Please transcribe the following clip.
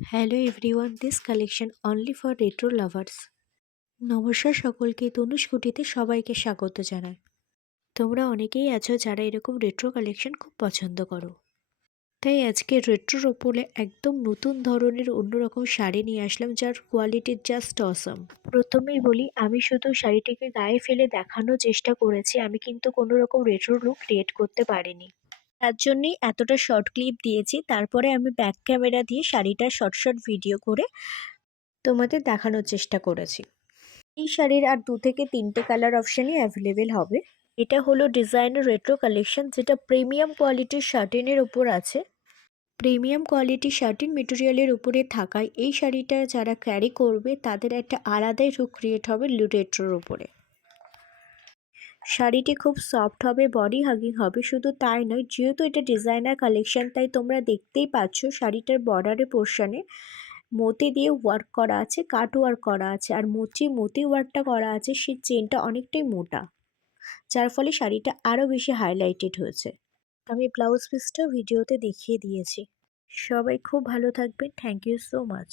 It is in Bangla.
Hello everyone, this collection only for retro lovers. নমস্কার সকলকে, তনুষ কুটিতে সবাইকে স্বাগত জানাই। তোমরা অনেকেই আছো যারা এরকম রেট্রো কালেকশন খুব পছন্দ করো, তাই আজকে রেট্রোর ওপরে একদম নতুন ধরনের অন্যরকম শাড়ি নিয়ে আসলাম, যার কোয়ালিটি জাস্ট অসম। প্রথমেই বলি, আমি শুধু শাড়িটিকে গায়ে ফেলে দেখানোর চেষ্টা করেছি, আমি কিন্তু কোনো রকম রেট্রো লুক ক্রিয়েট করতে পারিনি। তার জন্যই এতটা শর্ট ক্লিপ দিয়েছি। তারপরে আমি ব্যাক ক্যামেরা দিয়ে শাড়িটা শর্ট শর্ট ভিডিও করে তোমাদের দেখানোর চেষ্টা করেছি। এই শাড়ির আর 2 থেকে 3টে কালার অপশানই অ্যাভেলেবেল হবে। এটা হলো ডিজাইনার রেট্রো কালেকশন, যেটা প্রিমিয়াম কোয়ালিটির শার্টিনের উপর আছে। প্রিমিয়াম কোয়ালিটির শার্টিন মেটেরিয়ালের উপরে থাকায় এই শাড়িটা যারা ক্যারি করবে তাদের একটা আলাদাই লুক ক্রিয়েট হবে রেট্রোর উপরে। শাড়িটি খুব সফট হবে, বডি হাগিং হবে। শুধু তাই নয়, যেহেতু এটা ডিজাইনার কালেকশন তাই তোমরা দেখতেই পাচ্ছ শাড়িটার বর্ডারের পোর্শনে মতি দিয়ে ওয়ার্ক করা আছে, কাট ওয়ার্ক করা আছে। আর মতি ওয়ার্কটা করা আছে, সেই চেনটা অনেকটাই মোটা, যার ফলে শাড়িটা আরও বেশি হাইলাইটেড হয়েছে। আমি ব্লাউজ পিসটা ভিডিওতে দেখিয়ে দিয়েছি। সবাই খুব ভালো থাকবেন। Thank you so much.